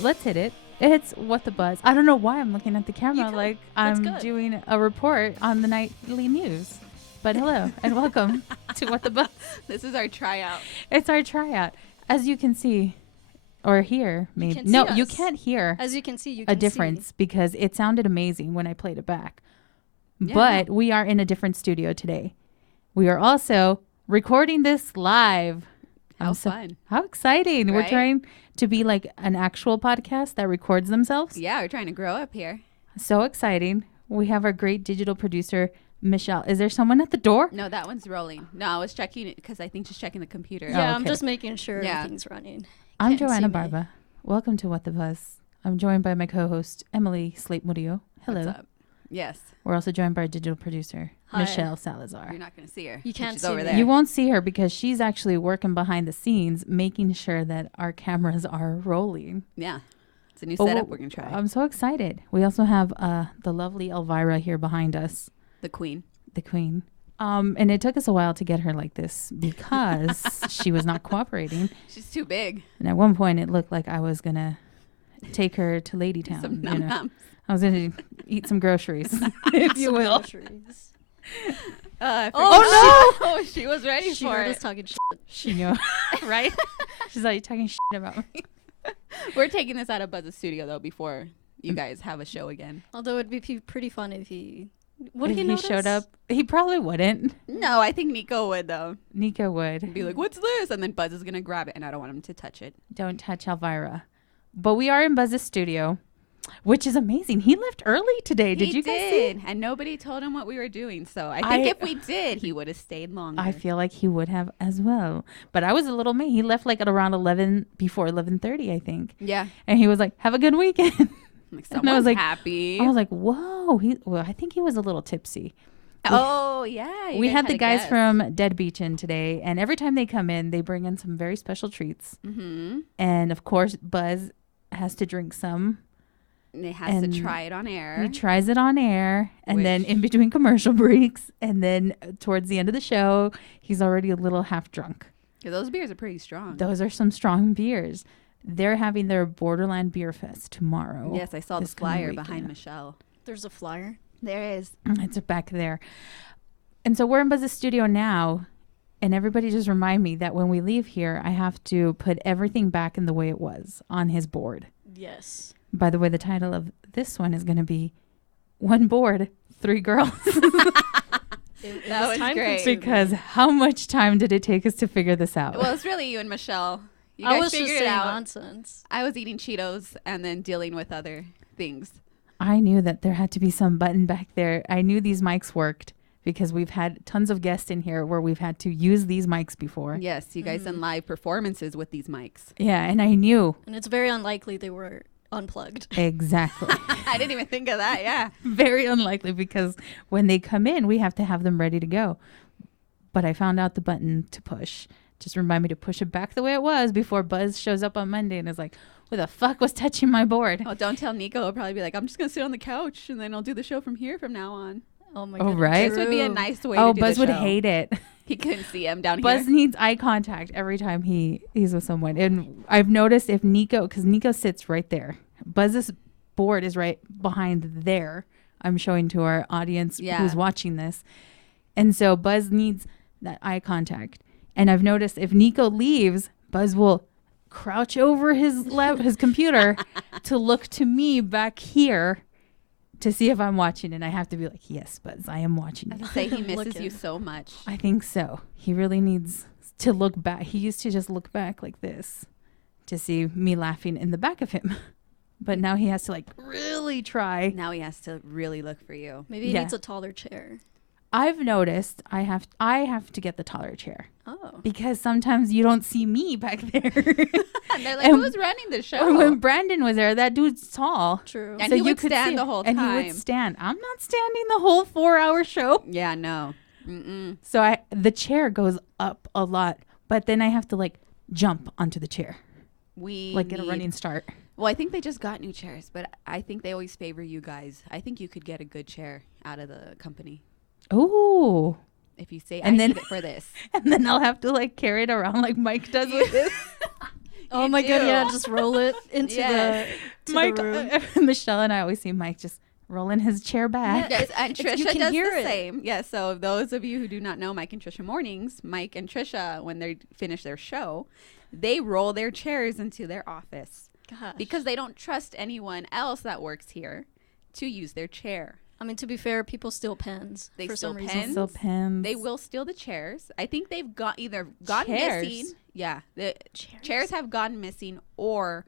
let's hit it. It's What the Buzz. I don't know why I'm looking at the camera like I'm doing a report on the nightly news. But hello and welcome to What the Buzz. This is our tryout. It's our tryout. As you can see or hear, maybe. No, you can't hear. As you can see, you can a difference because it sounded amazing when I played it back. Yeah. But we are in a different studio today. We are also recording this live. How fun. How exciting. Right? We're trying to be like an actual podcast that records themselves. Yeah, we're trying to grow up here. So exciting. We have our great digital producer, Michelle. Is there someone at the door? No, that one's rolling. No, I was checking it because I think she's checking the computer. Yeah, Oh, I'm okay. just making sure everything's running. I'm Can't see Joanna me. Barba. Welcome to What the Buzz. I'm joined by my co-host, Emily Slate Murillo. Hello. What's up? Yes. We're also joined by our digital producer, Hi. Michelle Salazar. You're not going to see her. You can't She's see over me. there. You won't see her because she's actually working behind the scenes, making sure that our cameras are rolling. Yeah. It's a new But setup we're going to try. I'm so excited. We also have the lovely Elvira here behind us, The queen. the queen. And it took us a while to get her like this because she was not cooperating. She's too big. And at one point, it looked like I was going to take her to Ladytown. Some you know. num-nums. I was going to eat some groceries, if you will. Groceries. Oh, no. Oh, she was ready She for heard it. us talking shit. She knew, right? She's like, talking shit about me. We're taking this out of Buzz's studio, though, before you guys have a show again. Although it'd be pretty fun if he... Would If he he notice? showed up, he probably wouldn't. No, I think Nico would, though. Nico would. Be like, what's this? And then Buzz is going to grab it, and I don't want him to touch it. Don't touch Elvira. But we are in Buzz's studio, which is amazing. He left early today. Did you guys see? And nobody told him what we were doing. So I think if we did, he would have stayed longer. I feel like he would have as well. But I was a little me. He left like at around 11, before 11:30, I think. Yeah. And he was like, have a good weekend. Like, And I was someone's like- happy. I was like, whoa. Well, I think he was a little tipsy. Oh, yeah. We had the guys guest. from Dead Beach in today. And every time they come in, they bring in some very special treats. Mm-hmm. And of course, Buzz has to drink some. And it has And to try it on air. He tries it on air, and then Which- in between commercial breaks, and then towards the end of the show, he's already a little half drunk. Yeah, those beers are pretty strong. Those are some strong beers. They're having their Borderland Beer Fest tomorrow. Yes, I saw the this coming flyer weekend. behind Michelle. There's a flyer. There is. It's back there. And so we're in Buzz's studio now, and everybody just remind me that when we leave here, I have to put everything back in the way it was on his board. Yes. By the way, the title of this one is going to be One Board, 3 Girls. It That was time great. consuming. Because how much time did it take us to figure this out? Well, it's really you and Michelle. You I guys was just figured it saying out. nonsense. I was eating Cheetos and then dealing with other things. I knew that there had to be some button back there. I knew these mics worked because we've had tons of guests in here where we've had to use these mics before. Yes, you guys done live performances with these mics. Yeah, and I knew And it's very unlikely they were unplugged. exactly. I didn't even think of that. Yeah. Very unlikely because when they come in, we have to have them ready to go. But I found out the button to push. Just remind me to push it back the way it was before Buzz shows up on Monday and is like, what the fuck was touching my board? Oh, don't tell Nico. He'll probably be like, I'm just going to sit on the couch and then I'll do the show from here from now on. Oh my Oh, goodness. right? This would be a True. nice way Oh, to do Buzz the would show. hate it. He couldn't see him down Buzz here. needs eye contact every time he's with someone. And I've noticed if Nico, because Nico sits right there. Buzz's board is right behind there. I'm showing to our audience Yeah. who's watching this. And so Buzz needs that eye contact. And I've noticed if Nico leaves, Buzz will crouch over his computer to look to me back here to see if I'm watching. And I have to be like, yes, Buzz, I am watching I you. have to say he misses Looking. you so much. I think so. He really needs to look back. He used to just look back like this to see me laughing in the back of him. But now he has to like really try. Now he has to really look for you. Maybe he Yeah. needs a taller chair. I've noticed I have to get the taller chair Oh. because sometimes you don't see me back there. And they're like, And- who's running the show? Or when Brandon was there, that dude's tall. True. And he would could stand see the him, whole And he time. would stand. I'm not standing the whole 4-hour show. Yeah, no. Mm-mm. So the chair goes up a lot, but then I have to like jump onto the chair, We like get a need- running start. Well, I think they just got new chairs, but I think they always favor you guys. I think you could get a good chair out of the company Ooh. if you say, And I then- need it for this. And then I'll have to like carry it around like Mike does with this. Oh You my god, do. yeah, just roll it into Yes. the Mike, room. Michelle and I always see Mike just rolling his chair back. Yes, and You Trisha can does hear the it. same. Yeah, so those of you who do not know Mike and Trisha mornings, Mike and Trisha, when they finish their show, they roll their chairs into their office Gosh. because they don't trust anyone else that works here to use their chair. I mean, to be fair, people steal pens They for steal some reason. pens. Still pens. They will steal the chairs. I think they've got either gone Chairs? missing. Yeah, the chairs have gone missing, or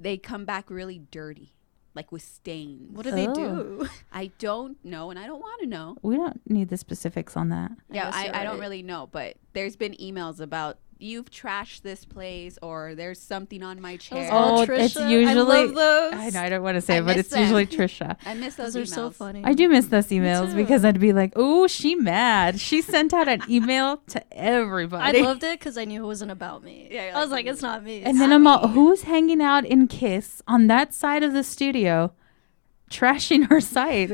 they come back really dirty, like with stains. What do they Oh. do? I don't know, and I don't want to know. We don't need the specifics on that. Yeah, guess I you're don't right. really know, but there's been emails about you've trashed this place, or there's something on my Those chair. all Oh, Trisha. it's I usually- love those. I know I don't want to say I it, but miss it's usually them. Trisha. I miss those Those are emails. so funny. I do miss those emails too. because I'd be like, "Oh, she mad. She sent out an email to I everybody." loved it because I knew it wasn't about me. Yeah, you're I was like, like, it's not me. and It's then not I'm all, me. "Who's hanging out in Kiss on that side of the studio, trashing her site?"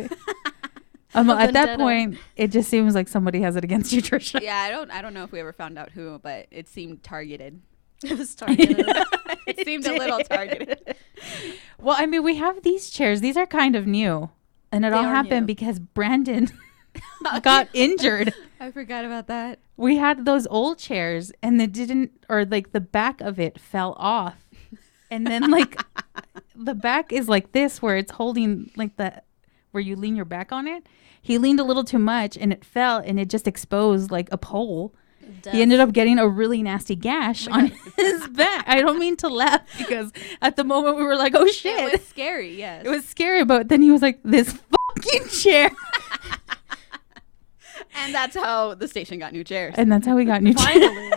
A At that vendetta. point, it just seems like somebody has it against you, Trisha. Yeah, I don't know if we ever found out who, but it seemed targeted. It was targeted. It seemed a little targeted. Well, I mean, we have these chairs. These are kind of new, and it They all are happened new. because Brandon got injured. I forgot about that. We had those old chairs and they didn't, or like the back of it fell off. And then like the back is like this where it's holding like where you lean your back on it. He leaned a little too much and it fell and it just exposed like a pole. He ended up getting a really nasty gash on his back. I don't mean to laugh because at the moment we were like, oh shit. It was scary, yes. It was scary, but then he was like, this fucking chair. And that's how the station got new chairs. And that's how we got new chairs. Finally.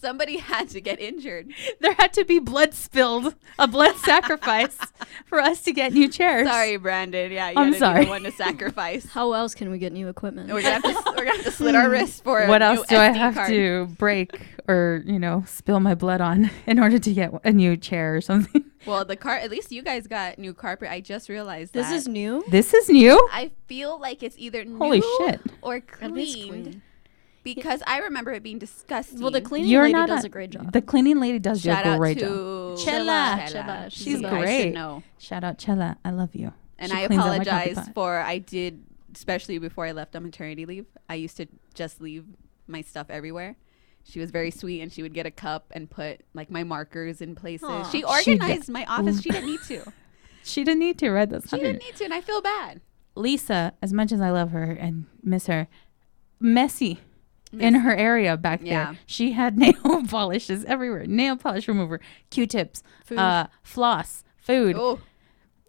Somebody had to get injured. There had to be blood spilled, a blood sacrifice for us to get new chairs. Sorry, Brandon. Yeah, you I'm had to be sorry. the one to sacrifice. How else can we get new equipment? We're gonna have to slit our wrists for a What new else do I SD have card. to break or, spill my blood on in order to get a new chair or something? Well, at least you guys got new carpet. I just realized This that. is new. This is new? I feel like it's either new Holy shit. or At least cleaned clean. because I remember it being disgusting. Well, the cleaning You're lady not does a great job. The cleaning lady does do Shout a out great to job. Chella. Chella. She's You guys great. should know. Shout out Chella. I love you. And She I cleans out my coffee apologize pot. I did, especially before I left on maternity leave, I used to just leave my stuff everywhere. She was very sweet and she would get a cup and put like my markers in places. Aw. She She organized my office. She didn't need to. She didn't need to, right? That's She didn't need to, and I feel bad. Lisa, as much as I love her and miss her, messy in her area back Yeah. there. She had nail polishes everywhere, nail polish remover, Q-tips, Food. floss, food. Oh,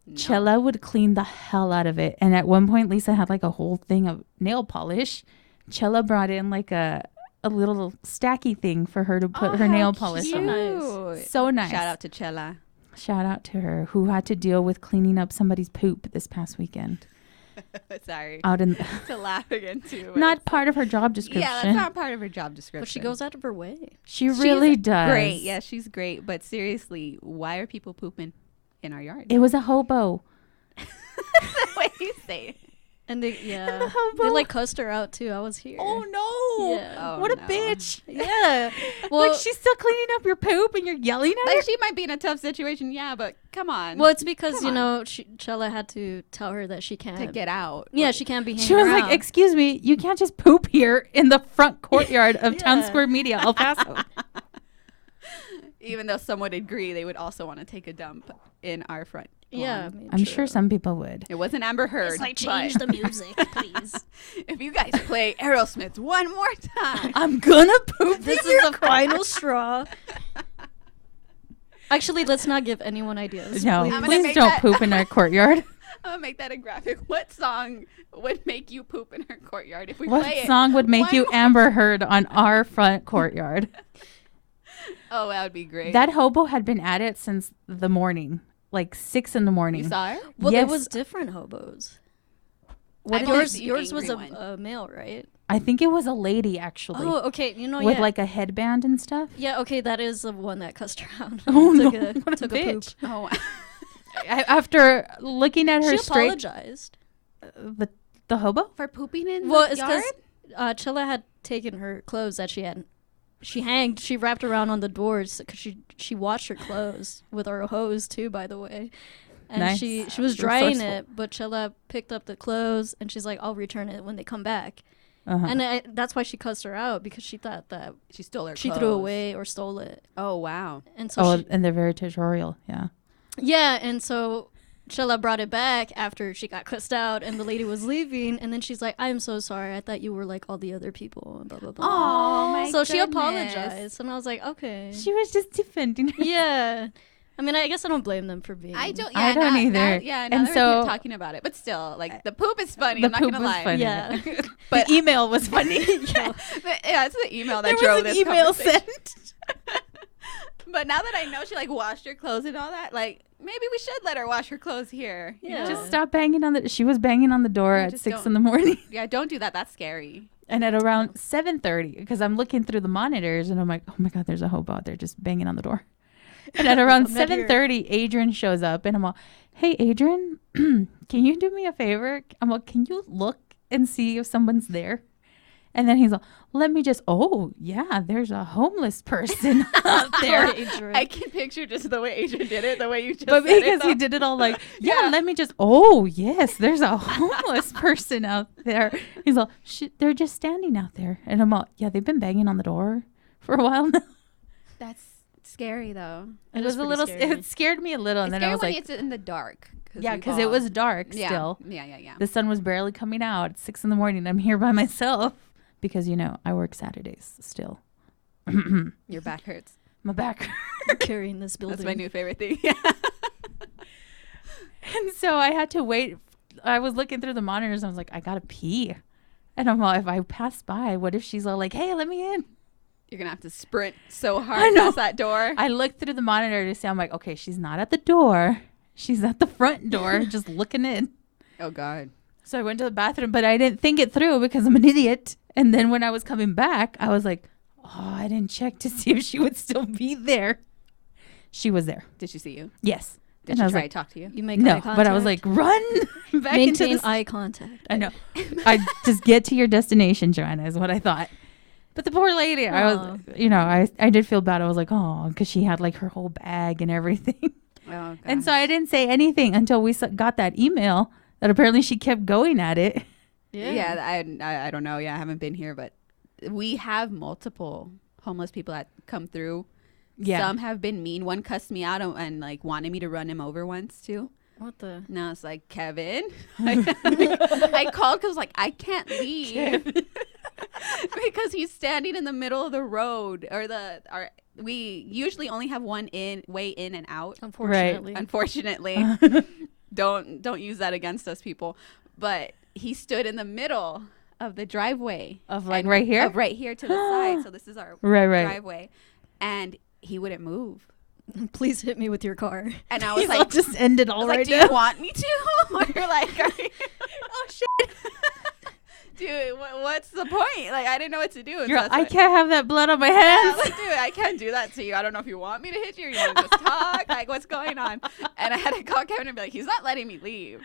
no. Chella would clean the hell out of it. And at one point, Lisa had like a whole thing of nail polish. Chella brought in like a little stacky thing for her to put Oh, her how nail polish So on. nice. So nice. Shout out to Chella. Shout out to her who had to deal with cleaning up somebody's poop this past weekend Sorry out in to laugh again too. not part of her job description. Yeah, that's not part of her job description. But she goes out of her way. She She's really does. Great. Yeah, she's great. But seriously, why are people pooping in our yard? It was a hobo. the way you say it. And they, yeah. They hobo. like cussed her out too. I was here. Oh no. Yeah. Oh, What a no. bitch. Yeah. Well, Like she's still cleaning up your poop and you're yelling at her? Like she might be in a tough situation, yeah, but come on. well, it's because, Come you on. know, Chella had to tell her that she can't. to get out. Yeah, she can't be hanging She was around. like, excuse me, you can't just poop here in the front courtyard of Town Yeah. Square Media, El Paso. Even though some would agree, they would also want to take a dump in our front. Yeah. lawn. I mean, I'm true. sure some people would. It wasn't Amber Heard. It's like, but change the music, please. if you guys play Aerosmith one more time. I'm gonna poop. This is the final straw. Actually, let's not give anyone ideas. No, please. I'm gonna please make don't that- poop in our courtyard. I'm going to make that a graphic. What song would make you poop in our courtyard if we What play it? song would make one you more- Amber Heard on our front courtyard? Oh, that would be great. That hobo had been at it since the morning, like 6 in the morning. you saw her? Well, Yes. it was different hobos. What I've was- only Yours, seen yours was angry one. a male, right? I think it was a lady actually, Oh, okay. You know, with yeah. like a headband and stuff. Yeah, okay, that is the one that cussed her out. Oh no! took What a took a poop. bitch! Oh, After looking at her She straight, apologized. the hobo. for pooping in Well, the it's yard? because Chilla had taken her clothes that she had She wrapped around on the doors because she washed her clothes with our hose too, by the way. And Nice. she was drying Resourceful. it, but Chella picked up the clothes and she's like, I'll return it when they come back. Uh-huh. And that's why she cussed her out, because she thought that She stole her she clothes. threw away or stole it. Oh, wow. And so Oh, and they're very territorial. Yeah. yeah, and so Chella brought it back after she got cussed out and the lady was leaving, and then she's like, I'm so sorry, I thought you were like all the other people and blah blah blah. Oh, my So she goodness. apologized, and I was like, okay. She was just defending her. Yeah. I mean, I guess I don't blame them for being. I don't. I don't either. Yeah, And now that so- we're talking about it, but still, like the poop is funny. The I'm not poop gonna was lie. funny. Yeah. But the email was funny. Yeah. yeah, it's the email that There drove was an this email conversation. sent. But now that I know she like washed her clothes and all that, like maybe we should let her wash her clothes here. You Yeah. know? Just stop banging on the. She was banging on the door Yeah, at just 6 don't. in the morning, Yeah, don't do that. That's scary. and at around 7:30, because I'm looking through the monitors, and I'm like, oh my god, there's a hobo out there just banging on the door. And at around I'm not here. 7:30, Adrian shows up, and I'm all, hey, Adrian, can you do me a favor? I'm like, can you look and see if someone's there? And then he's like, let me just. Oh yeah, there's a homeless person out there. I can picture just the way Adrian did it, the way you just But said because it. he did it all like, yeah, Yeah. let me just, oh, yes, there's a homeless person out there. He's all, they're just standing out there. And I'm all, yeah, they've been banging on the door for a while now. That's scary though. It It was is a pretty little, scary. it scared me a little. And It's then I scary was when like, it's in the dark. yeah, we've because it all- was dark yeah. still. Yeah. The sun was barely coming out at 6 in the morning. I'm here by myself because, I work Saturdays still. Your back hurts. My back. carrying this building. That's my new favorite thing. And so I had to wait. I was looking through the monitors. And I was like, I got to pee. And I'm all, if I pass by, what if she's all like, hey, let me in? You're gonna have to sprint so I hard know. past that door. I looked through the monitor to see. I'm like, okay, she's not at the door. She's at the front door, just looking in. Oh God. So I went to the bathroom, but I didn't think it through because I'm an idiot. And then when I was coming back, I was like, oh, I didn't check to see if she would still be there. She was there. Did she see you? Yes. Did And she I was try like, to talk to you? You make no, eye but I was like, contact. run back into Maintain this. eye contact. I know. I just get to your destination, Joanna, is what I thought. But the poor lady, I was, I did feel bad. I was like, oh, because she had like her whole bag and everything. Oh God. And so I didn't say anything until we got that email that apparently she kept going at it. Yeah, I don't know. Yeah, I haven't been here, but we have multiple homeless people that come through. Yeah. Some have been mean. One cussed me out and like wanted me to run him over once too. What the? Now it's like, Kevin. I called because like I can't leave because he's standing in the middle of the road we usually only have one way in and out. Unfortunately. Unfortunately, don't use that against us, people. But he stood in the middle of the driveway Of like right here? of right here to the side. So this is our Right. driveway, and he wouldn't move. Please hit me with your car. And I was He's all like, just ended I all was right like, do now. you want me to? Or you're like, oh shit. Dude, what's the point? Like, I didn't know what to do. And You're so all, that's I what- can't have that blood on my Yeah, hands. like, dude, I can't do that to you. I don't know if you want me to hit you or you want to just talk. Like, what's going on? And I had to call Kevin and be like, he's not letting me leave.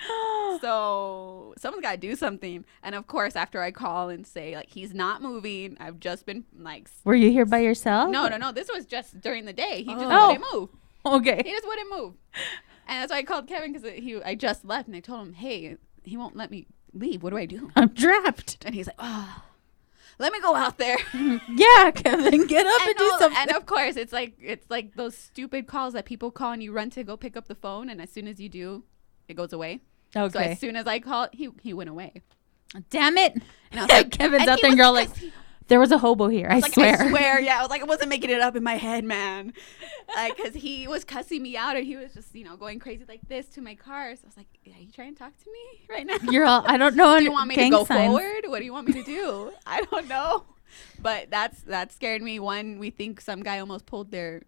So someone's got to do something. And of course, after I call and say, like, he's not moving, I've just been like, Were you here by yourself? no. This was just during the day. He just Oh. wouldn't move. Okay. He just wouldn't move. And that's why I called Kevin because I just left and I told him, hey, he won't let me leave. What do I do? I'm trapped. And he's like, oh, let me go out there. Yeah, Kevin, get up and do something. And of course, it's like those stupid calls that people call and you run to go pick up the phone, and as soon as you do, it goes away. So Okay. as soon as I called, he went away. Damn it. And I was like, Kevin's and out he there and was girl like, just- there was a hobo here. I like, swear. I swear, yeah. I was like, I wasn't making it up in my head, man. Because he was cussing me out and he was just, going crazy like this to my car. So I was like, are you trying to talk to me right now? You're all, I don't know. Do you want me to gang go signs. forward? What do you want me to do? I don't know. But that scared me. One, we think some guy almost pulled their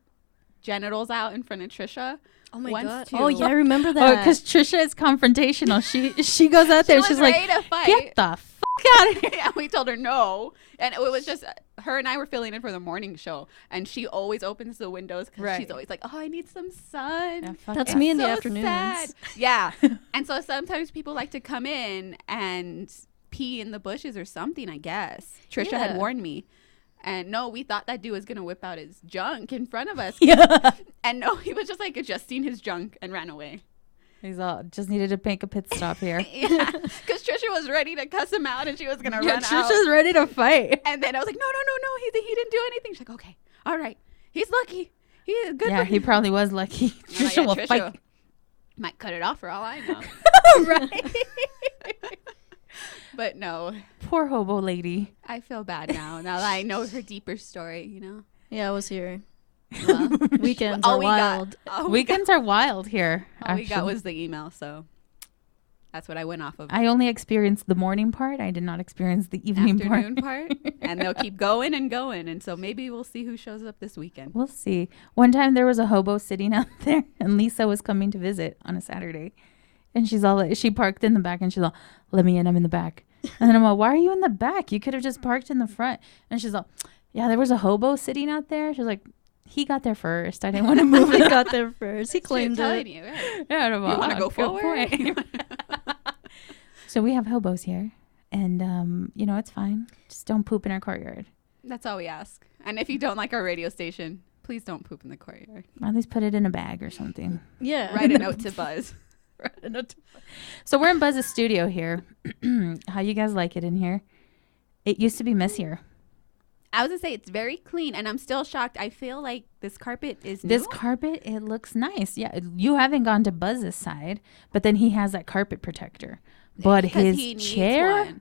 genitals out in front of Trisha. Oh my Once god. too. Oh yeah, I remember Oh, that. because Trisha is confrontational. She goes out there. She She's was like, ready to fight. get the fuck out of here. Yeah, we told her no. And it was just her and I were filling in for the morning show. And she always opens the windows because Right. she's always like, oh, I need some sun. Yeah, fuck That's yeah. me in the So afternoons. sad. Yeah. And so sometimes people like to come in and pee in the bushes or something, I guess. Trisha had Yeah. warned me. And no, we thought that dude was going to whip out his junk in front of us. Yeah. And no, he was just like adjusting his junk and ran away. He's all, just needed to make a pit stop here. Yeah, because Trisha was ready to cuss him out and she was going to run out. Trisha's ready to fight. And then I was like, no, he didn't do anything. She's like, okay, all right. He's lucky. He is good. Yeah, he probably was lucky. I'm Trisha will Trisha fight. might cut it off for all I know. Right. But no, Poor hobo lady. I feel bad now that I know her deeper story, you know? Yeah, I was here. Well, Weekends all are we wild. got, Weekends are wild here. all we got actually. was the email, so that's what I went off of. I only experienced the morning part. I did not experience the evening Afternoon part. part. And they'll keep going and going. And so maybe we'll see who shows up this weekend. We'll see. One time there was a hobo sitting out there, and Lisa was coming to visit on a Saturday. And she parked in the back, and she's all, let me in, I'm in the back. And then I'm like, why are you in the back? You could have just parked in the front. And she's all, yeah, there was a hobo sitting out there. She's like, he got there first. I didn't want to move He it. got there first. He claimed telling it. you, right? Yeah, You want to go forward? So we have hobos here. And, it's fine. Just don't poop in our courtyard. That's all we ask. And if you don't like our radio station, please don't poop in the courtyard. At least put it in a bag or something. Yeah. Write a note to Buzz. So we're in Buzz's studio here. How you guys like it in here? It used to be messier. I was going to say it's very clean, and I'm still shocked. I feel like this carpet is new. This carpet, it looks nice. Yeah, you haven't gone to Buzz's side, but then he has that carpet protector. But Because his he needs chair, one.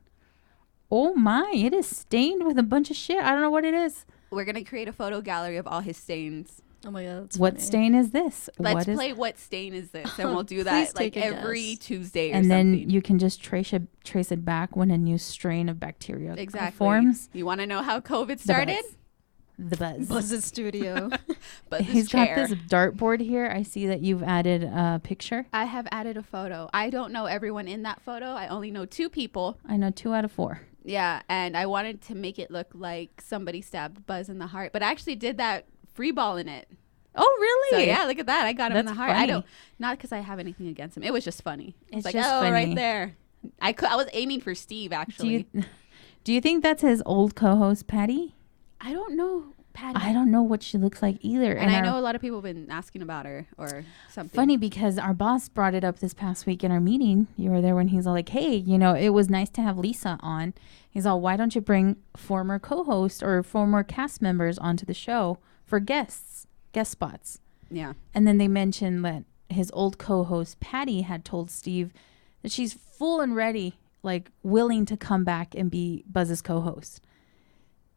oh my, it is stained with a bunch of shit. I don't know what it is. We're going to create a photo gallery of all his stains. Oh my god. That's What funny. stain is this? Let's What is? play What Stain Is This? And we'll do Please that like take a every guess. Tuesday or And then something. you can just trace it back when a new strain of bacteria Exactly. forms. You want to know how COVID The started? The Buzz. Buzz's studio. Buzz's He's chair. got this dartboard here. I see that you've added a picture. I have added a photo. I don't know everyone in that photo. I only know 2 people. I know 2 out of 4. Yeah, and I wanted to make it look like somebody stabbed Buzz in the heart, but I actually did that free ball in it. Oh, So really? yeah, look at that. I got him in That's the heart. I funny. don't, not because I have anything against him. It was just funny. It's like, just oh, funny. right there. I was aiming for Steve actually. Do you think that's his old co-host Patty? I don't know, Patty. I don't know what she looks like either. And I our- know a lot of people have been asking about her or something. Funny because our boss brought it up this past week in our meeting. You were there when he's all like, hey, it was nice to have Lisa on. He's all, why don't you bring former co-hosts or former cast members onto the show for guest spots? Yeah. And then they mentioned that his old co-host Patty had told Steve that she's full and ready, like willing to come back and be Buzz's co-host.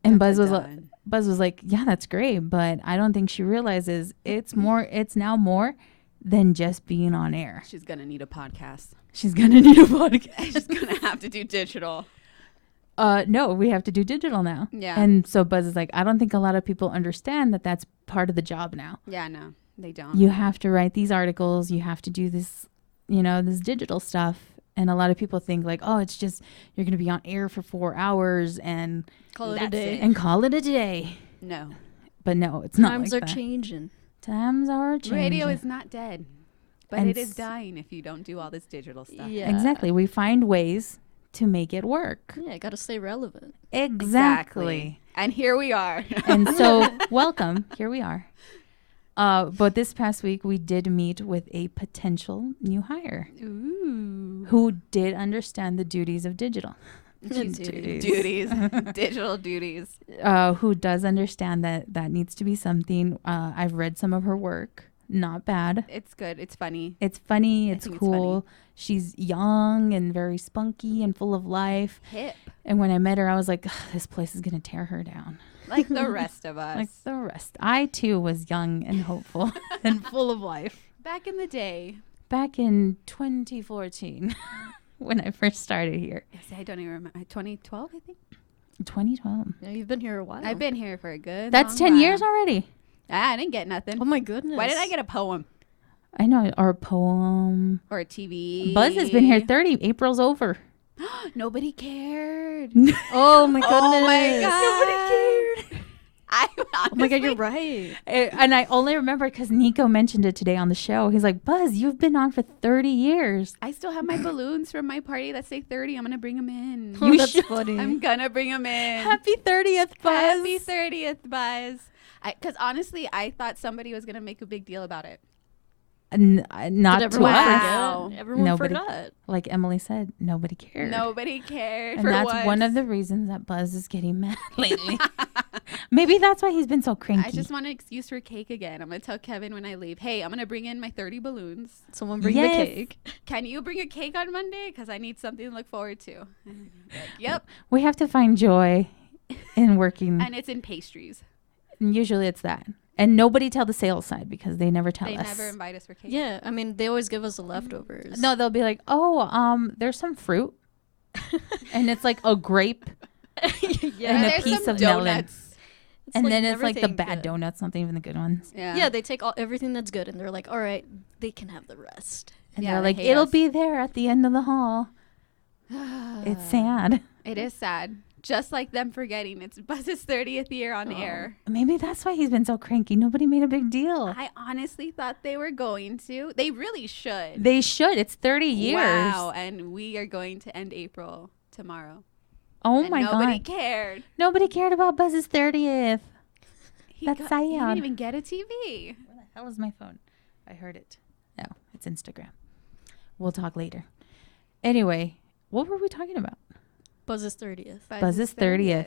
And Buzz was like, yeah, that's great, but I don't think she realizes it's now more than just being on air. She's going to need a podcast. She's gonna need a podcast. She's going to have to do digital. No, we have to do digital now. Yeah. And so Buzz is like, I don't think a lot of people understand that that's part of the job now. Yeah, no, they don't. You have to write these articles. You have to do this, this digital stuff. And a lot of people think like, oh, it's just, you're going to be on air for 4 hours and Call it a That's day. it. and call it a day. No. But no, it's not Times like are that. changing. Times are changing. Radio is not dead, but And it is dying if you don't do all this digital stuff. Yeah. Exactly. We find ways to make it work. Yeah, gotta stay relevant. Exactly. And here we are. And so, welcome. Here we are. But this past week, we did meet with a potential new hire Ooh. who did understand the duties of digital. Duties. Digital duties. Who does understand that needs to be something. I've read some of her work. Not bad. It's good. It's funny. It's funny. I It's think it's cool. She's young and very spunky and full of life. Hip. And when I met her, I was like, "Ugh, this place is going to tear her down. Like the rest of us. Like the rest. I, too, was young and hopeful and full of life. Back in the day. Back in 2014, when I first started here. Yes, I don't even remember. 2012, I think. 2012. Yeah, you've been here a while. I've been here for a good That's long 10 while. years already. I didn't get nothing. Oh my goodness. Why did I get a poem? I know. Our poem. Or a TV? Buzz has been here 30. April's over. Nobody cared. Oh my goodness. Oh my god. Nobody cared. Oh my god, you're right. And I only remember because Nico mentioned it today on the show. He's like, Buzz, you've been on for 30 years. I still have my balloons from my party that say 30. I'm gonna bring them in. Oh, that's funny. I'm gonna bring them in. Happy 30th, Buzz. Happy 30th, Buzz. Because honestly, I thought somebody was gonna make a big deal about it. Not Did to everyone us. forget? Everyone Nobody- forgot. Like Emily said, nobody cared. Nobody cared. And for that's once. one of the reasons that Buzz is getting mad lately. Maybe that's why he's been so cranky. I just want an excuse for cake again. I'm gonna tell Kevin when I leave, hey, I'm gonna bring in my 30 balloons. Someone bring Yes. the cake. Can you bring a cake on Monday? Because I need something to look forward to. Like, yep. We have to find joy in working. And it's in pastries. And usually it's that. And nobody tell the sales side because they never tell They us. never invite us for cake. Yeah, I mean, they always give us the leftovers. No, they'll be like, oh, there's some fruit. And it's like a grape. Yeah, And a there's piece some of melon. donuts. It's And then it's like the everything bad good. donuts, not even the good ones. Yeah, they take everything that's good and they're like, all right, they can have the rest. And Yeah, they're they like, hate it'll us. be there at the end of the hall. It's sad. It is sad. Just like them forgetting it's Buzz's 30th year on air. Maybe that's why he's been so cranky. Nobody made a big deal. I honestly thought they were going to. They really should. They should. It's 30 years. Wow. And we are going to end April tomorrow. Oh And my nobody God. cared. Nobody cared about Buzz's 30th. That's He sad. didn't even get a TV. Where the hell is my phone? I heard it. No, it's Instagram. We'll talk later. Anyway, what were we talking about? Buzz's 30th. Buzz's 30th.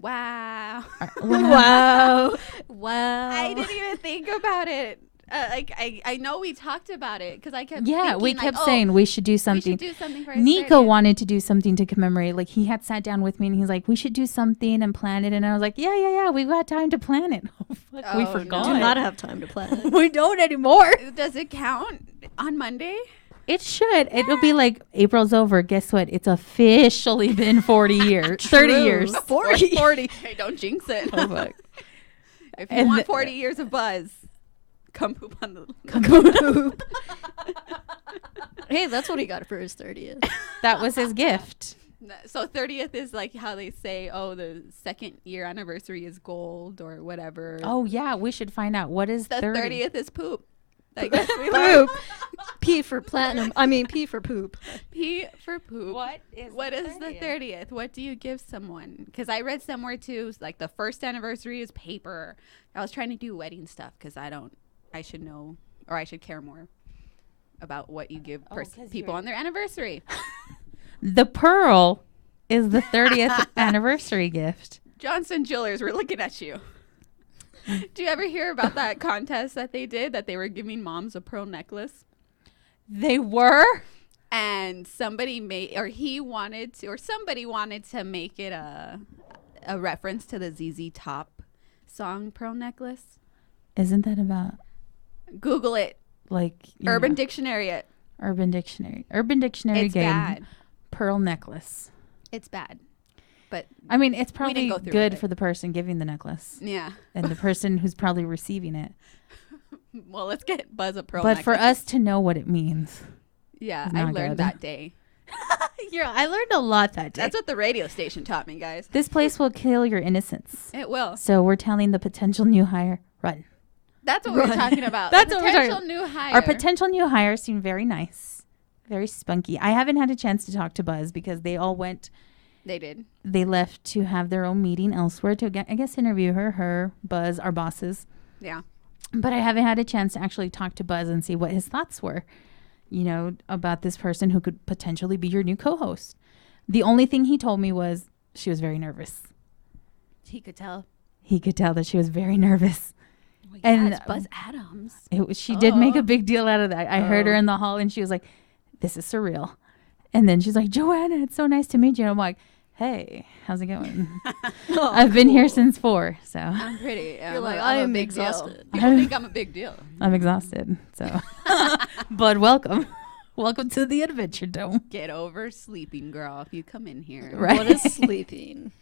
Wow. Wow. Wow. I didn't even think about it. I know we talked about it because I kept Yeah, we thinking, kept like, saying we should do we something. should do something for his Nico 30th. wanted to do something to commemorate. Like he had sat down with me and he's like, we should do something and plan it. And I was like, yeah, we've got time to plan it. Oh, fuck, we Oh, forgot. Do no. not have time to plan it. We don't anymore. Does it count on Monday? It should. It'll be like April's over. Guess what? It's officially been 40 years. 30 True. years. 40. Hey, don't jinx it. Oh, fuck. If you And want the- 40 years of Buzz, come poop on the. Poop. Hey, that's what he got for his 30th. That was his gift. So 30th is like how they say, oh, the second year anniversary is gold or whatever. Oh, yeah. We should find out. What is the 30? 30th is poop. I guess we learned. Poop. P for platinum. I mean, P for poop. P for poop. What is the 30th? What do you give someone? Because I read somewhere too, like the first anniversary is paper. I was trying to do wedding stuff because I should know, or I should care more about what you give 'cause people you're- on their anniversary. The pearl is the 30th anniversary gift. Johnson Jewelers, we're looking at you. Do you ever hear about that contest that they did, that they were giving moms a pearl necklace? They were? And somebody wanted to make it a reference to the ZZ Top song Pearl Necklace. Isn't that about Google it. like you Urban know, Dictionary it. Urban Dictionary It's game bad. pearl necklace. It's bad. But I mean, it's didn't probably go through good with it. for the person giving the necklace yeah. and the person who's probably receiving it. Well, let's get Buzz a pearl But necklace. for us to know what it means. Yeah, it's I not learned good. that day. Yeah, I learned a lot that day. That's what the radio station taught me, guys. This place will kill your innocence. It will. So we're telling the potential new hire, run. That's what we're talking about. That's The what we're talking potential new hire. Our potential new hires seem very nice, very spunky. I haven't had a chance to talk to Buzz because they all went. They did. They left to have their own meeting elsewhere to, I guess, interview her, Buzz, our bosses. Yeah. But I haven't had a chance to actually talk to Buzz and see what his thoughts were, about this person who could potentially be your new co-host. The only thing he told me was she was very nervous. He could tell. He could tell that she was very nervous. Well, And, it's Buzz Adams. She did make Oh. a big deal out of that. I heard her in the hall and she was like, this is surreal. And then she's like, Joanna, it's so nice to meet you. And I'm like, hey, how's it going? I've been here since 4, so I'm pretty. You're like, I I'm a am big deal. exhausted. People think I'm a big deal. I'm exhausted. So, but welcome. Welcome to the Adventure Dome. Get over sleeping, girl, if you come in here. Right. What is sleeping?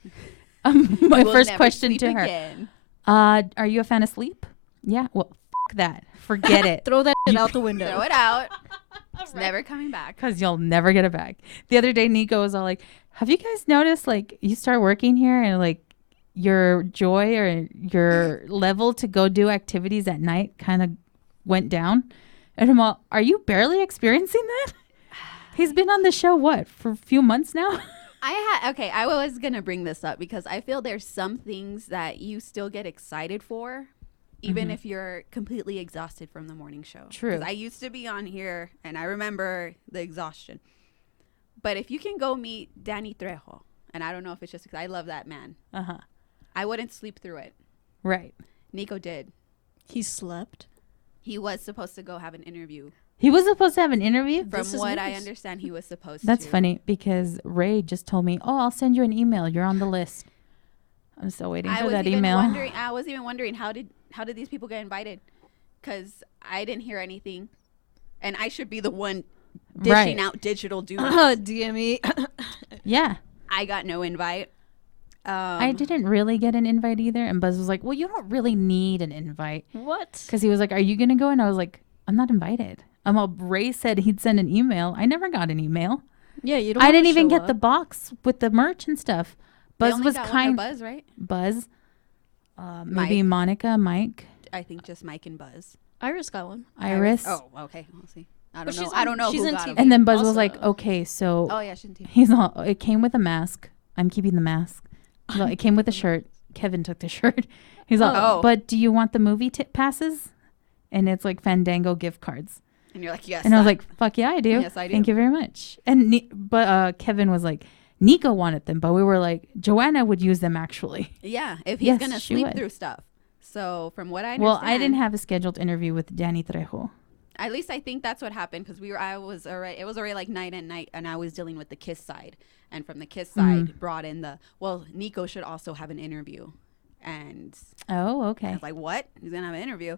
My You will first never question sleep to her. again. Are you a fan of sleep? Yeah. Well, that. Forget it. Throw that shit out the Throw window. it out. It's never coming back. Because you'll never get it back. The other day, Nico was all like, have you guys noticed, like, you start working here and, like, your joy or your level to go do activities at night kind of went down. And I'm all, are you barely experiencing that? He's been on the show, what, for a few months now? Okay, I was going to bring this up because I feel there's some things that you still get excited for, even if you're completely exhausted from the morning show. True. 'Cause I used to be on here, and I remember the exhaustion. But if you can go meet Danny Trejo, and I don't know if it's just because I love that man, I wouldn't sleep through it. Right. Nico did. He slept. He was supposed to go have an interview. He was supposed to have an interview? From This is what I nice. understand, he was supposed to. That's funny because Ray just told me, oh, I'll send you an email. You're on the list. I'm still waiting for that email. I was even wondering, how did these people get invited? Because I didn't hear anything. And I should be the one dishing out digital dudes. DME. Yeah. I got no invite. I didn't really get an invite either. And Buzz was like, well, you don't really need an invite. What? Because he was like, are you going to go? And I was like, I'm not invited. Ray said he'd send an email. I never got an email. Yeah, you don't. I didn't even show get up. the box with the merch and stuff. They Buzz only was got one kind. for Buzz, right? Buzz. Maybe Monica, Mike, I think just Mike and Buzz. Iris got one. Iris. Oh, okay. We'll see. I But don't know. she's I on- don't know she's who in got TV. him. And then Buzz was Also- like, okay, so Oh, yeah, she's in TV. he's all, it came with a mask. I'm keeping the mask. He's all, it came with a shirt. Kevin took the shirt. He's all, Oh. but do you want the movie passes? And it's like Fandango gift cards. And you're like, yes. And I was like, fuck yeah, I do. Yes, I do. Thank you very much. And but Kevin was like, Nico wanted them, but we were like, Joanna would use them actually. yeah, if he's Yes, going to she sleep would. through stuff. So from what I understand. Well, I didn't have a scheduled interview with Danny Trejo. At least I think that's what happened because it was already like night and night, and I was dealing with the Kiss side, and from the Kiss side brought in Nico should also have an interview, and Oh, I okay. was like, what? He's gonna have an interview?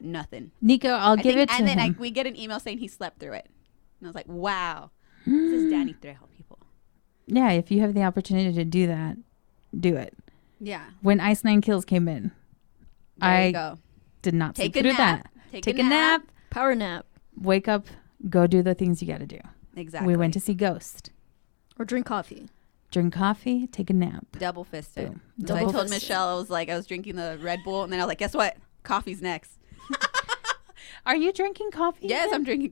Nothing. Nico, I'll give it to and then him. we get an email saying he slept through it, and I was like, wow, this is Danny Trejo, people. Yeah, if you have the opportunity to do that, do it. Yeah, When Ice Nine Kills came in, there you go. did not Take sleep a through nap. that. Take a nap. Power nap Wake up. Go do the things you got to do. Exactly. We went to see Ghost. or drink coffee. Drink coffee. Take a nap. double fisted. Boom. So I Double told fisted. Michelle, I was drinking the Red Bull, and then I was like, guess what? Coffee's next. Are you drinking coffee? Yes, again? I'm drinking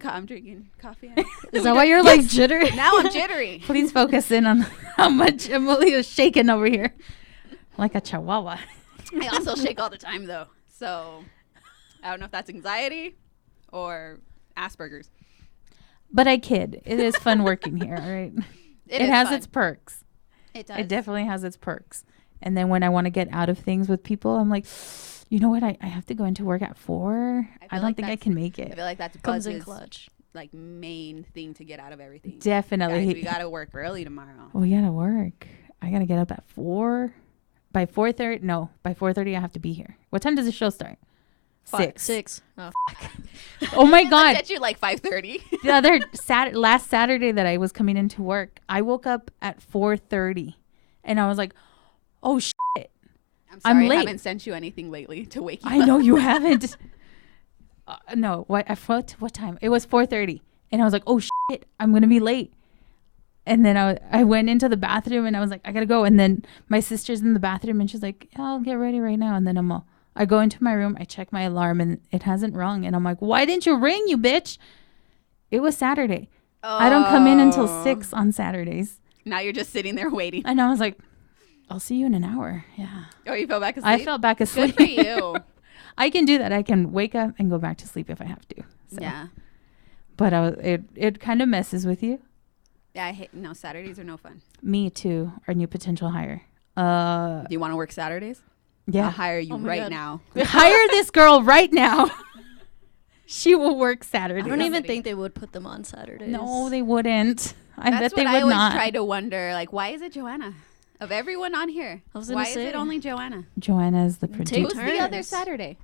coffee. Is that why you're like jittery? Now I'm jittery. Please focus in on how much Amelia's shaking over here. Like a chihuahua. I also shake all the time though, so I don't know if that's anxiety or Asperger's. But I kid. It is fun working here, all right? It is has fun. its perks. It does. It definitely has its perks. And then when I want to get out of things with people, I'm like, you know what? I have to go into work at 4. I I feel don't like think I that's- can make I it. feel like that's Comes in Buzz's clutch. like main thing to get out of everything. Definitely. Guys, we gotta work early tomorrow. We gotta work. I gotta get up at 4. By 4:30, no. By 4:30, I have to be here. What time does the show start? 6. 6. Oh, Oh my I god! get you like 5:30. The other last Saturday that I was coming into work, I woke up at 4:30, and I was like, "Oh shit!" I'm I'm sorry, I late. haven't sent you anything lately to wake you I up. know you haven't. No, what? What time? It was 4:30, and I was like, "Oh shit! I'm gonna be late." And then I went into the bathroom, and I was like, "I gotta go." And then my sister's in the bathroom, and she's like, yeah, "I'll get ready right now." And then I go into my room, I check my alarm, and it hasn't rung. And I'm like, "Why didn't you ring, you bitch?" It was Saturday. I don't come in until 6 on Saturdays. Now you're just sitting there waiting. And I was like, "I'll see you in an hour." Yeah. Oh, you fell back asleep? I fell back asleep. Good for you. I can do that. I can wake up and go back to sleep if I have to. So. Yeah. But it kind of messes with you. Yeah, no, Saturdays are no fun. Me too. Our new potential hire. Do you want to work Saturdays? I'll Yeah. hire you Oh my right God. now. Hire this girl right now. She will work I Saturdays. don't even think they would put them on Saturdays. No, they wouldn't. I That's bet they what would I always not. try to wonder. Like, why is it Joanna? Of everyone on here, I was gonna why is say. it only Joanna? Joanna is the Take producer. Who's the other turns. Saturday?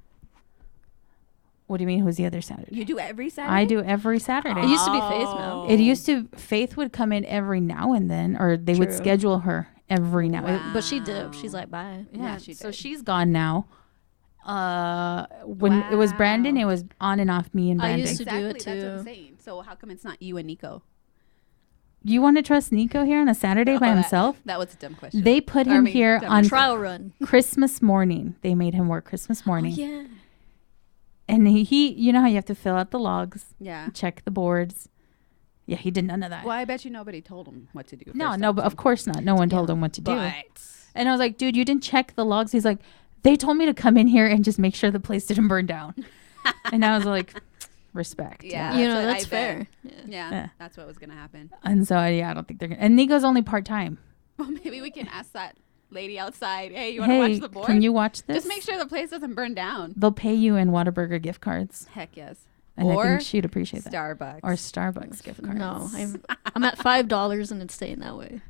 What do you mean? Who's the other Saturday? You do every Saturday? I do every Saturday. It used to be Faith now. It used to. Faith would come in every now and then, or they would True. schedule her every now. Wow. But she dipped. She's like, bye. Yeah, she So did. she's gone now. When it was Brandon, Wow. it was on and off me and I Brandon. used to do Exactly, it that's what I'm too. saying. So how come it's not you and Nico? You want to trust Nico here on a Saturday by himself? That was a dumb question. They put him here on trial run. Christmas morning. They made him work Christmas morning. Oh, yeah. And he, you know how you have to fill out the logs, Yeah. check the boards. Yeah, he did none of that. Well, I bet you nobody told him what to do. No, but of course not. No one told him what to do. But And I was like, dude, you didn't check the logs. He's like, they told me to come in here and just make sure the place didn't burn down. And I was like, respect. Yeah. You That's know, what that's I fair. yeah, that's what was gonna happen. And so, yeah, I don't think they're going to. And Nico's only part-time. Well, maybe we can ask that lady outside. Hey, you want to Hey, watch the board? can you watch this? Just make sure the place doesn't burn down. They'll pay you in Whataburger gift cards. Heck yes. And I Or think she'd appreciate that. Starbucks. Or Starbucks gift cards. No, I'm at $5 and it's staying that way.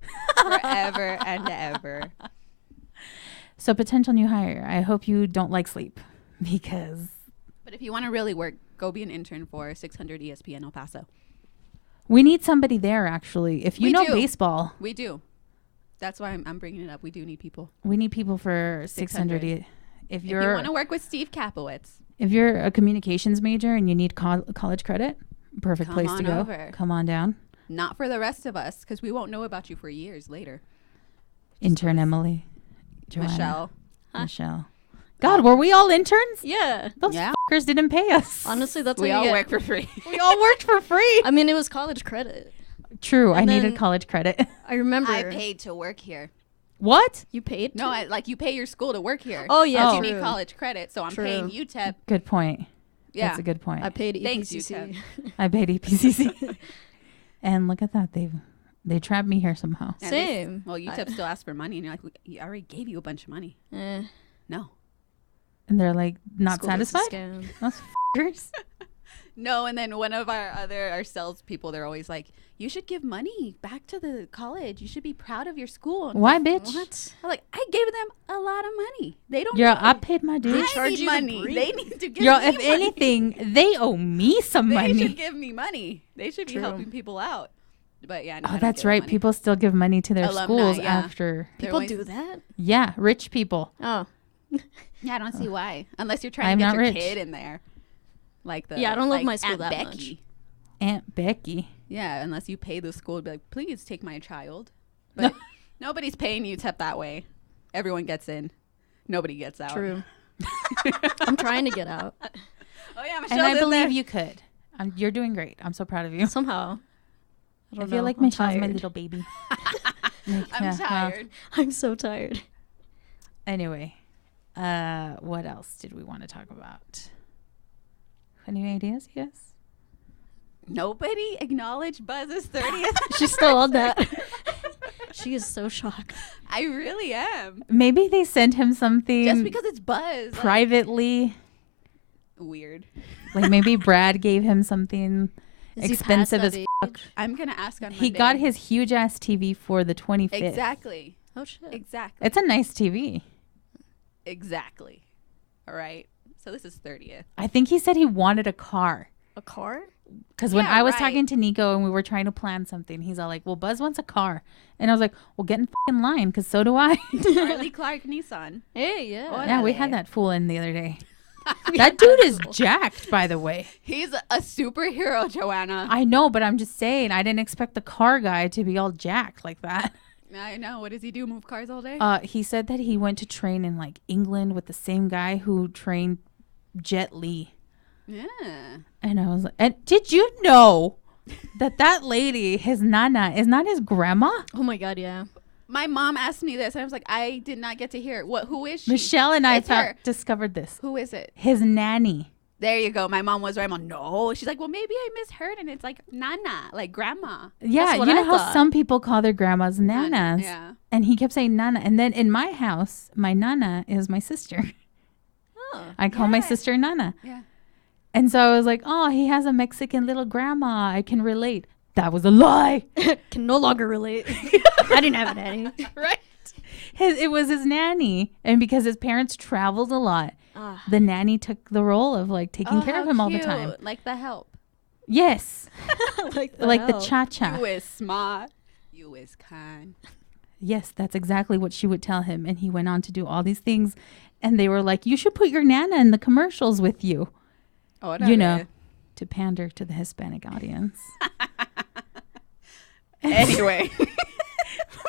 Forever and ever. So potential new hire. I hope you don't like sleep because But if you want to really work, go be an intern for 600 ESPN El Paso. we need somebody there, actually. If you We know do. baseball, We do. That's why I'm bringing it up. We do need people. we need people for 600. 600. If If you you're want to work with Steve Kapowitz, if you're a communications major and you need college credit, perfect Come place to on go. over. Come on down. not for the rest of us, because we won't know about you for years later. Intern Emily. Joanna. Michelle. Michelle. God, were we all interns? Yeah. Those Yeah. fuckers didn't pay us. Honestly, that's We what all you work get. for free. We all worked for free. I mean, it was college credit. True. I And needed then- college credit. I remember. I paid to work here. What? You paid? No, like you pay your school to work here. Oh, yeah, Oh. You need true. college credit, so I'm True. paying UTEP. Good point. Yeah. That's a good point. I paid Thanks, EPCC. I paid EPCC. And look at that. They trapped me here somehow. And Same. Well, UTEP still asks for money, and you're like, I already gave you a bunch of money. Eh, No. And they're like not school is a satisfied. scam. Those fuckers. No, and then one of our salespeople, they're always like, you should give money back to the college. You should be proud of your school. Why, bitch? What? I'm like, I gave them a lot of money. They don't Girl, need I it. paid my I dues. charge need you to money. breathe. They need to give Girl, me if money. anything, they owe me some They money. should give me money. They should be True. helping people out. But yeah, no, I Oh, don't that's give them right. money. People still give money to their Alumni, schools yeah. after. They're People always- do that? Yeah, rich people. Oh. Yeah, I don't see why. Unless you're trying I'm to get not your rich. kid in there. Like the Yeah, I don't love like my school Aunt that much. Becky. Aunt Becky. Yeah, unless you pay the school to be like, please take my child. But nobody's paying UTEP that way. Everyone gets in. Nobody gets out. True. I'm trying to get out. Oh yeah, Michelle's And I in believe there. you could. You're doing great. I'm so proud of you. Somehow. I don't feel know. like I'm Michelle's my tired. little baby. I'm tired. I'm so tired. Anyway, what else did we want to talk about? Any ideas? Yes. Nobody acknowledged Buzz's 30th. She's still on that. She is so shocked. I really am. Maybe they sent him something Just because it's Buzz. like, privately. weird. Like maybe Brad gave him something Is he expensive past as that fuck. I'm going to ask on He Monday. got his huge ass TV for the 25th. Exactly. Oh, shit. Exactly. It's a nice TV. Exactly. All right. So this is 30th. I think he said he wanted a car. A car? Because when Yeah, I was right. talking to Nico and we were trying to plan something, he's all like, well, Buzz wants a car. And I was like, well, get in fucking line because so do I. Charlie Clark Nissan. Hey, yeah. Oh, Yeah, we Órale. had that fool in the other day. That dude is jacked, by the way. He's a superhero, Joanna. I know, but I'm just saying, I didn't expect the car guy to be all jacked like that. I know. What does he do? Move cars all day? He said that he went to train in like England with the same guy who trained Jet Li. Yeah. And I was like, and did you know that lady, his nana, is not his grandma? Oh, my God, yeah. My mom asked me this, and I was like, I did not get to hear it. Who is she? Michelle and I It's her. discovered this. Who is it? His nanny. There you go. My mom was right. I'm like, no. She's like, well, maybe I misheard, and it's like nana, like grandma. Yeah, what you know I how thought. some people call their grandmas nanas? Yeah. And he kept saying nana. And then in my house, my nana is my sister. Oh. I call my Yeah. sister nana. Yeah. And so I was like, oh, he has a Mexican little grandma. I can relate. That was a lie. Can no longer relate. I didn't have a nanny. Right. It was his nanny. And because his parents traveled a lot, Ah. the nanny took the role of like taking care of him all the time. Like the help. Yes. like Like the hell. cha-cha. You is smart. You is kind. Yes, that's exactly what she would tell him. And he went on to do all these things. And they were like, you should put your nana in the commercials with you. Oh, You know, to pander to the Hispanic audience. Anyway.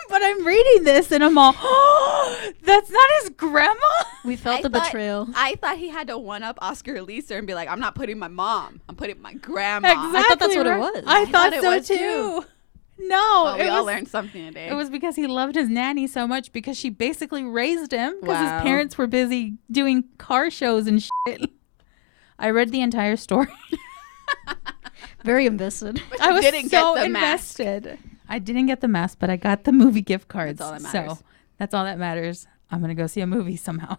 But I'm reading this and I'm all, oh, that's not his grandma? We felt the betrayal. I thought he had to one-up Oscar Lisa and be like, I'm not putting my mom. I'm putting my grandma. Exactly. I thought that's what it was. I thought it so was too. No. Well, we all learned something today. It was because he loved his nanny so much because she basically raised him because his Wow. parents were busy doing car shows and shit. I read the entire story. Very invested. But I you was didn't so get the mask. invested. I didn't get the mask, but I got the movie gift cards. That's all that matters. So that's all that matters. I'm going to go see a movie somehow.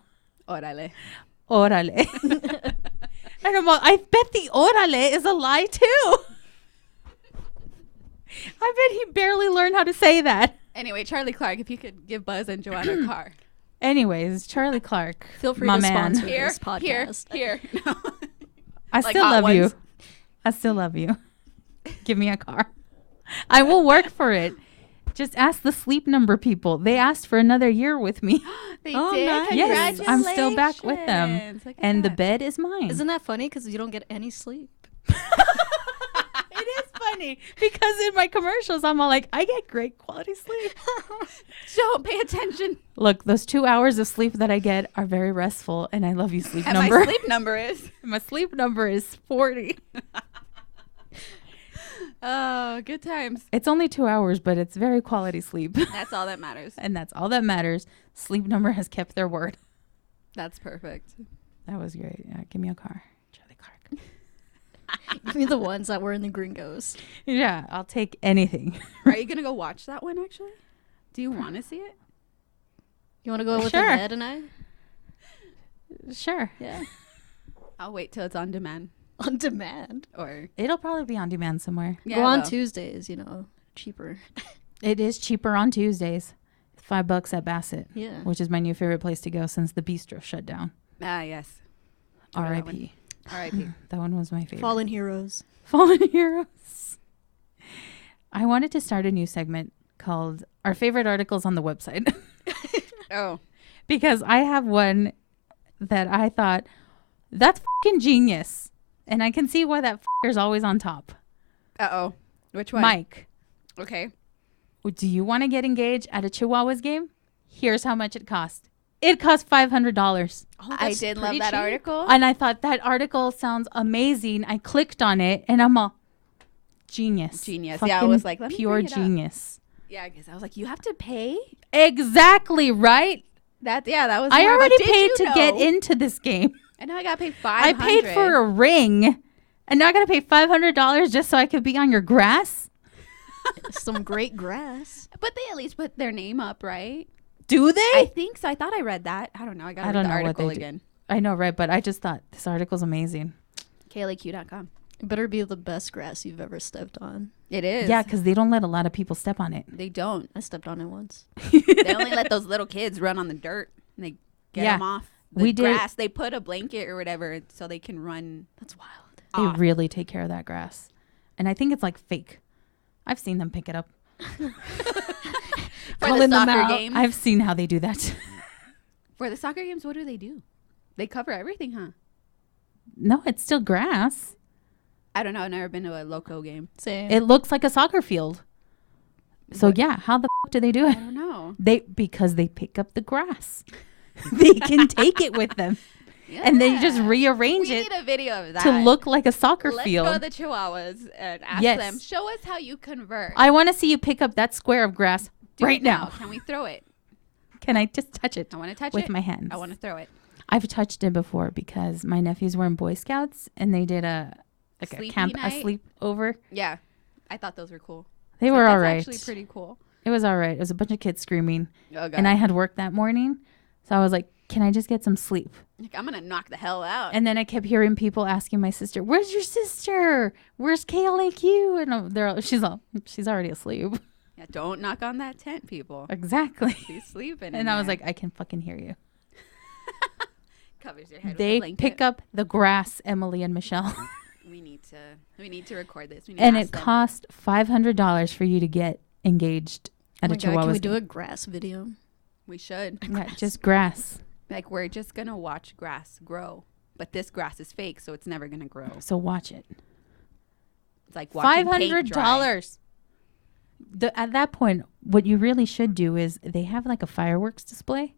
Órale. Órale. And I'm all, I bet the órale is a lie too. I bet he barely learned how to say that. Anyway, Charlie Clark, if you could give Buzz and Joanna a car. Anyways, Charlie Clark. Feel free my to man. sponsor Here, this podcast. here. No. I Like still Hot love you. Ones. I still love you. Give me a car. I will work for it. Just ask the Sleep Number people. They asked for another year with me. They Oh, did. nice. Yes, I'm still back with them. Congratulations. Look at And the that. bed is mine. Isn't that funny? Because you don't get any sleep. It is funny because in my commercials, I'm all like, I get great quality sleep. Don't pay attention. Look, those 2 hours of sleep that I get are very restful, and I love you, Sleep And Number. my sleep number is. My sleep number is 40. Oh, good times. It's only 2 hours, but it's very quality sleep. That's all that matters. And that's all that matters. Sleep Number has kept their word. That's perfect. That was great. Give me a car. Charlie Clark. Give me the ones that were in the Gringos. Yeah, I'll take anything. Are you going to go watch that one, actually? Do you want to see it? You want to go with Sure. Ned and I? Sure. Yeah. I'll wait till it's on demand. On demand. Or It'll probably be on demand somewhere. yeah, Go on well, Tuesdays, cheaper. It is cheaper on Tuesdays. $5 at Bassett, Yeah. which is my new favorite place to go since the bistro shut down. yes. Remember that one. R.I.P. R.I.P. That one was my favorite. Fallen Heroes. Fallen Heroes. I wanted to start a new segment called Our Favorite Articles on the Website Oh. because I have one that I thought, that's fucking genius. And I can see why that fucker's always on top. Uh-oh. Which one? Mike, Okay. do you want to get engaged at a Chihuahuas game? Here's how much it cost. It cost $500. Oh, I that's did love pretty that cheap. article. And I thought that article sounds amazing. I clicked on it and I'm all, genius. Genius. Fucking Yeah, I was like, let me pure bring it up. genius. Yeah, because I was like, you have to pay? Exactly, right? That was I more of a, already did paid you to get know? into this game. And now I got to pay $500. I paid for a ring. And now I got to pay $500 just so I could be on your grass? Some great grass. But they at least put their name up, right? Do I they? think so. I thought I read that. I don't know. I got to I read don't the know what article they do. again. I know, right? But I just thought this article's amazing. KLAQ.com. It better be the best grass you've ever stepped on. It is. Yeah, because they don't let a lot of people step on it. They don't. I stepped on it once. They only let those little kids run on the dirt and they get Yeah. them off the We did- grass. They put a blanket or whatever so they can run That's wild. They off. really take care of that grass. And I think it's like fake. I've seen them pick it up. For Calling the them soccer out. games. I've seen how they do that. For the soccer games, what do? They cover everything, huh? No, it's still grass. I don't know. I've never been to a loco game. Same. It looks like a soccer field. So What- yeah, how the do they do I it? don't know. Because they pick up the grass. They can take it with them. And they just Yeah. rearrange We it need a video of that to look like a soccer Let's field. go to the Chihuahuas and ask Yes. them. Show us how you convert. I want to see you pick up that square of grass Do right it now. Can we throw it? Can I just touch it I want to touch with it. my hands? I want to throw it. I've touched it before because my nephews were in Boy Scouts and they did a Sleepy camp, night? a sleep over. Yeah, I thought those were cool. They Like, were that's all right. Actually, pretty cool. It was all right. It was a bunch of kids screaming, Oh god. and I had work that morning, so I was like, "Can I just get some sleep?" Like, I'm gonna knock the hell out. And then I kept hearing people asking my sister, "Where's your sister? Where's KLAQ?" And she's already asleep. Yeah, don't knock on that tent, people. Exactly. She's sleeping. And I was like, I can fucking hear you. covers your head. They with a blanket. pick up the grass, Emily and Michelle, We need to record this. We need and to it ask them. cost $500 for you to get engaged at Oh a my God, Chihuahua. can we do a grass video? We should. Yeah, just grass. Like, we're just gonna watch grass grow, but this grass is fake, so it's never gonna grow. So watch it. It's like watching paint dry. $500. At that point, what you really should do is they have like a fireworks display.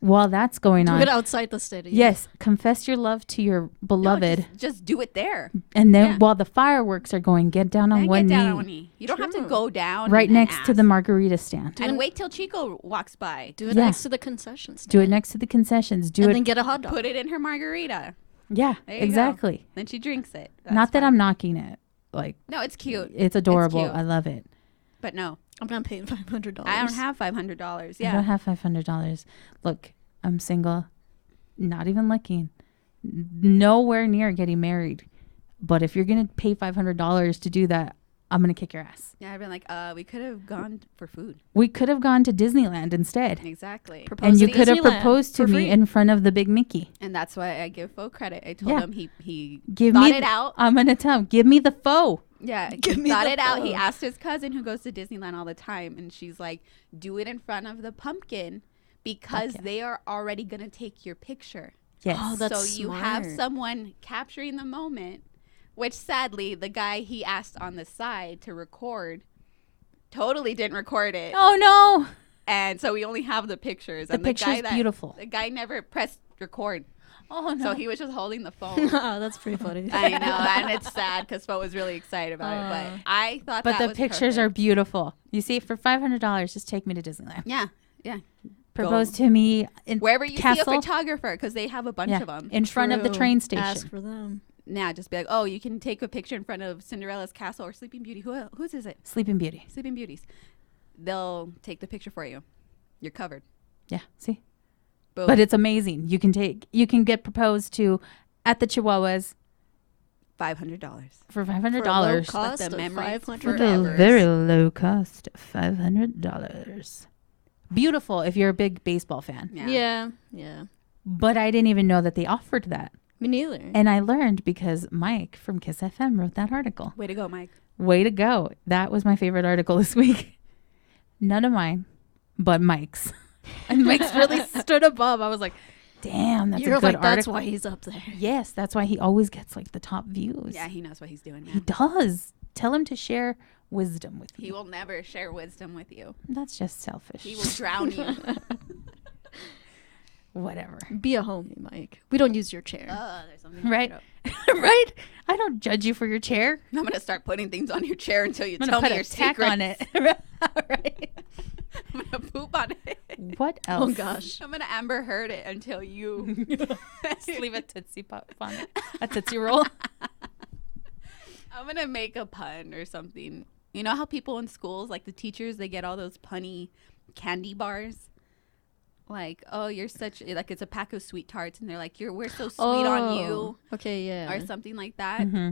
While that's going Do on, it outside the stadium. yes, confess your love to your No, beloved, just do it there. and then yeah. while the fireworks are going, get down on Then one get down knee, on one knee. You don't have to True. go down right and next to ask. the margarita stand. And wait till Chico walks by. Do it Yeah. next to the concessions. Do it next to the concessions. Do and it. then get a hot dog. Put it in her margarita. Yeah, There you go. exactly. Then she drinks it. Not that fine. I'm knocking it. Like, No, it's cute. it's adorable. cute. I love it. But no, I'm not paying $500. I don't have $500. I Yeah. don't have $500. Look, I'm single. Not even looking. Nowhere near getting married. But if you're going to pay $500 to do that, I'm going to kick your ass. Yeah, I've been like, we could have gone for food. We could have gone to Disneyland instead. Exactly. Propose And you to could have Disneyland proposed to for me free. in front of the big Mickey. And that's why I give full credit. I told Yeah. him he Give thought me it out. I'm going to tell him, give me the faux. Yeah, Give he me thought the it out. He phone. asked his cousin who goes to Disneyland all the time, and she's like, "Do it in front of the pumpkin because Okay. they are already gonna take your picture. Yes. Oh, that's so you have smart. someone capturing the moment." Which sadly, the guy he asked on the side to record totally didn't record it, Oh, no. and so we only have the pictures. The and picture's beautiful. The guy never pressed record, Oh, no. so he was just holding the phone. Oh, that's pretty funny. I know, and it's sad because Fo was really excited about it. But I thought but that the was pictures are perfect. beautiful. You see, for $500, just take me to Disneyland. Yeah, Propose to me in wherever you see Castle. a photographer, because they have a bunch Yeah, of them. in front of the True. train station. Ask for them. Now, just be like, oh, you can take a picture in front of Cinderella's castle or Sleeping Beauty. Whose is it? Sleeping Beauty. Sleeping Beauty's. They'll take the picture for you. You're covered. Yeah, see? Boom. But it's amazing. You can get proposed to at the Chihuahuas $500. for For a low $500. cost the of memories $500. For forever. a very low cost, $500. Beautiful if you're a big baseball fan. Yeah. Yeah. But I didn't even know that they offered that. Me neither. And I learned because Mike from Kiss FM wrote that article. Way to go, Mike. Way to go. That was my favorite article this week. None of mine, but Mike's. And Mike's really stood above. I was like, damn, that's You're a good like, that's article. why he's up there. Yes, that's why he always gets like the top views. Yeah, he knows what he's doing He now. does. Tell him to share wisdom with He you. will never share wisdom with you. That's just selfish. He will drown you. Whatever. Be a homie, Mike. We don't use your chair. There's something Right. wrong. Right? I don't judge you for your chair. I'm going to start putting things on your chair until you I'm tell gonna me put your a tack secret. on it. Right? I'm going to poop on it. What else? Oh gosh. I'm going to Amber Heard it until you. Just leave a Tootsie Pop on it. A Tootsie Roll. I'm going to make a pun or something. You know how people in schools, like the teachers, they get all those punny candy bars? Like, oh, you're such, like it's a pack of sweet tarts, and they're like, we're so sweet on you, Okay, yeah. or something like that. Mm-hmm.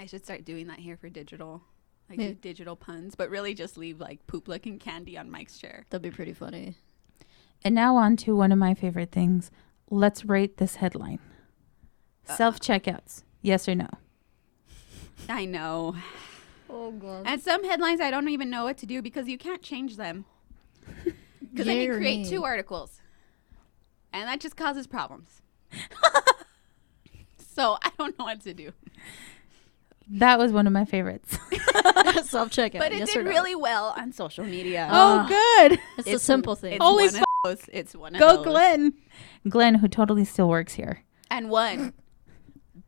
I should start doing that here for digital. Like Yeah. do digital puns, but really just leave like poop looking candy on Mike's chair. That'd be pretty funny. And now on to one of my favorite things. Let's rate this headline. Self-checkouts. Yes or no? I know. Oh god. And some headlines I don't even know what to do because you can't change them. Because then you create two articles. And that just causes problems. So I don't know what to do. That was one of my favorites. Self-checkout. But it yes did or no? really well on social media. Oh, good. It's the simple thing. It's Holy one of those. It's one of Go, those. Glenn. Glenn, who totally still works here. And one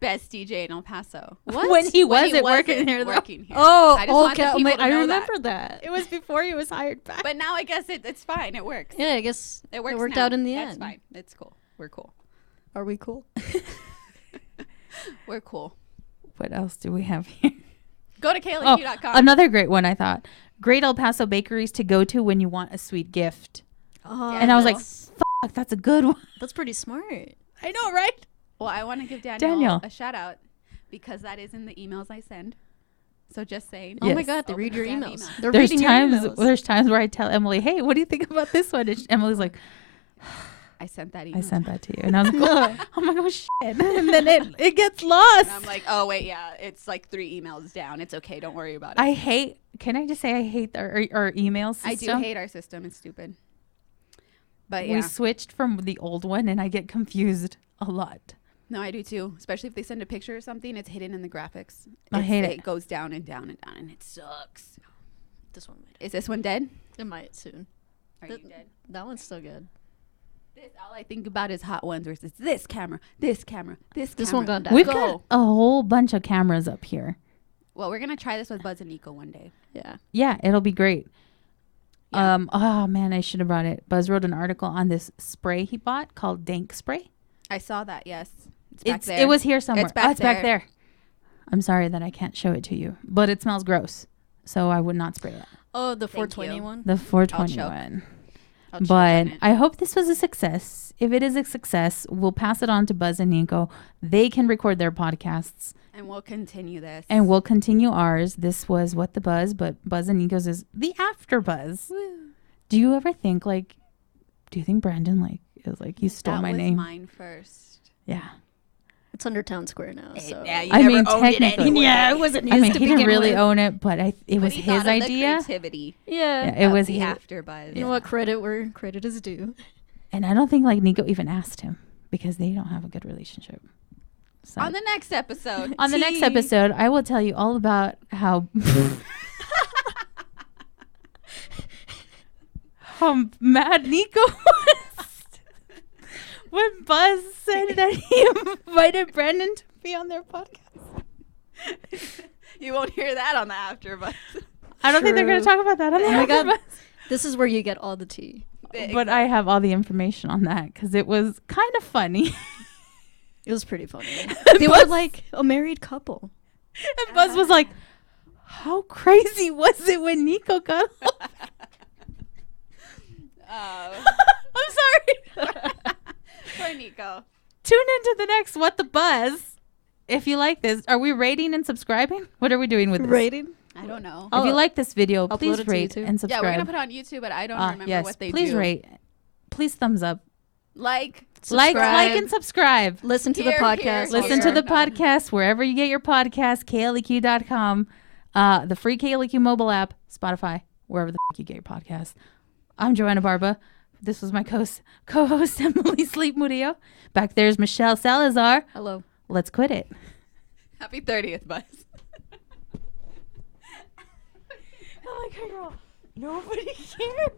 best DJ in El Paso. When he wasn't working wasn't here, though. working here. Oh, I just want the okay. people to I know remember that. It was before he was hired back. But now I guess it's fine. It works. Yeah, I guess It works. worked now. out in the That's end. fine. It's cool. We're cool. Are we cool? We're cool. What else do we have here? Go to KLAQ.com. Another great one, I thought. Great El Paso bakeries to go to when you want a sweet gift. Oh, Yeah, And I was like, that's- fuck, that's a good one. that's pretty smart. I know, right? Well, I want to give Daniel. a shout out because that is in the emails I send. So just saying. Oh my Yes. god, they Open read the your damn emails. email. They're There's reading times your emails. there's times where I tell Emily, hey, what do you think about this one? And Emily's like, I sent that email. I sent that to you. And I was like, oh my gosh, shit. And then it gets lost. And I'm like, oh, wait, yeah. It's like 3 emails down. It's okay. Don't worry about it. I hate, can I just say I hate our email system? I do hate our system. It's stupid. But yeah. We switched from the old one and I get confused a lot. No, I do too. Especially if they send a picture or something, it's hidden in the graphics. I hate it. It goes down and down and down, and it sucks. This one might. Is this one dead? It might soon. Are you dead? That one's still good. All I think about is hot ones versus this camera, this camera, this camera. One gone down. We've got a whole bunch of cameras up here. Well, we're gonna try this with Buzz and Nico one day. Yeah. Yeah, it'll be great. Yeah. Oh man, I should have brought it. Buzz wrote an article on this spray he bought called Dank Spray. I saw that. Yes, it's back there. It was here somewhere. It's back back there. I'm sorry that I can't show it to you, but it smells gross, so I would not spray it. Oh, the Thank 420 you. one. The 420 choke. one. I'll choke But on it. I hope this was a success. If it is a success, we'll pass it on to Buzz and Nico. They can record their podcasts, and we'll continue this. and we'll continue ours. This was What the Buzz, but Buzz and Nico's is the After Buzz. Woo. Do you ever think do you think Brandon is like you stole that my was name? mine first. Yeah. It's under Town Square now. So. Yeah, you I never mean, owned it technically- anyway. Yeah, it wasn't I used mean, to he didn't begin really with. own it, but it But was he his thought of the idea. creativity. Yeah. Yeah, it of was the his. After Buzz. You know what? Credit where credit is due. And I don't think Nico even asked him because they don't have a good relationship. So On the next episode. on the next Tea. episode, I will tell you all about how how mad Nico was when Buzz said that he invited Brandon to be on their podcast. You won't hear that on the After Buzz. I don't think they're going to True. talk about that on the Oh my After God. Buzz. This is where you get all the tea. But I have all the information on that because it was kind of funny. It was pretty funny. And They were like a married couple. And Buzz was like, how crazy was it when Nico got off? I'm sorry. Poor Nico. Tune into the next What the Buzz. If you like this, are we rating and subscribing? What are we doing with this? Rating? I don't know. If you I'll like this video, upload please it to rate YouTube. and Yeah, subscribe. we're going to put it on YouTube, but I don't remember yes, what they please do. rate. Please thumbs up. Like, Like Subscribe. and subscribe. Listen to the Here, podcast. here, Listen to here. the podcast wherever you get your podcast, KLAQ.com, the free KLAQ mobile app, Spotify, wherever the f- you get your podcast. I'm Joanna Barba. This was my co-host Emily Sleep Murillo. Back there's Michelle Salazar. Hello. Let's quit it. happy 30th, Buzz. I'm like, girl, nobody cared.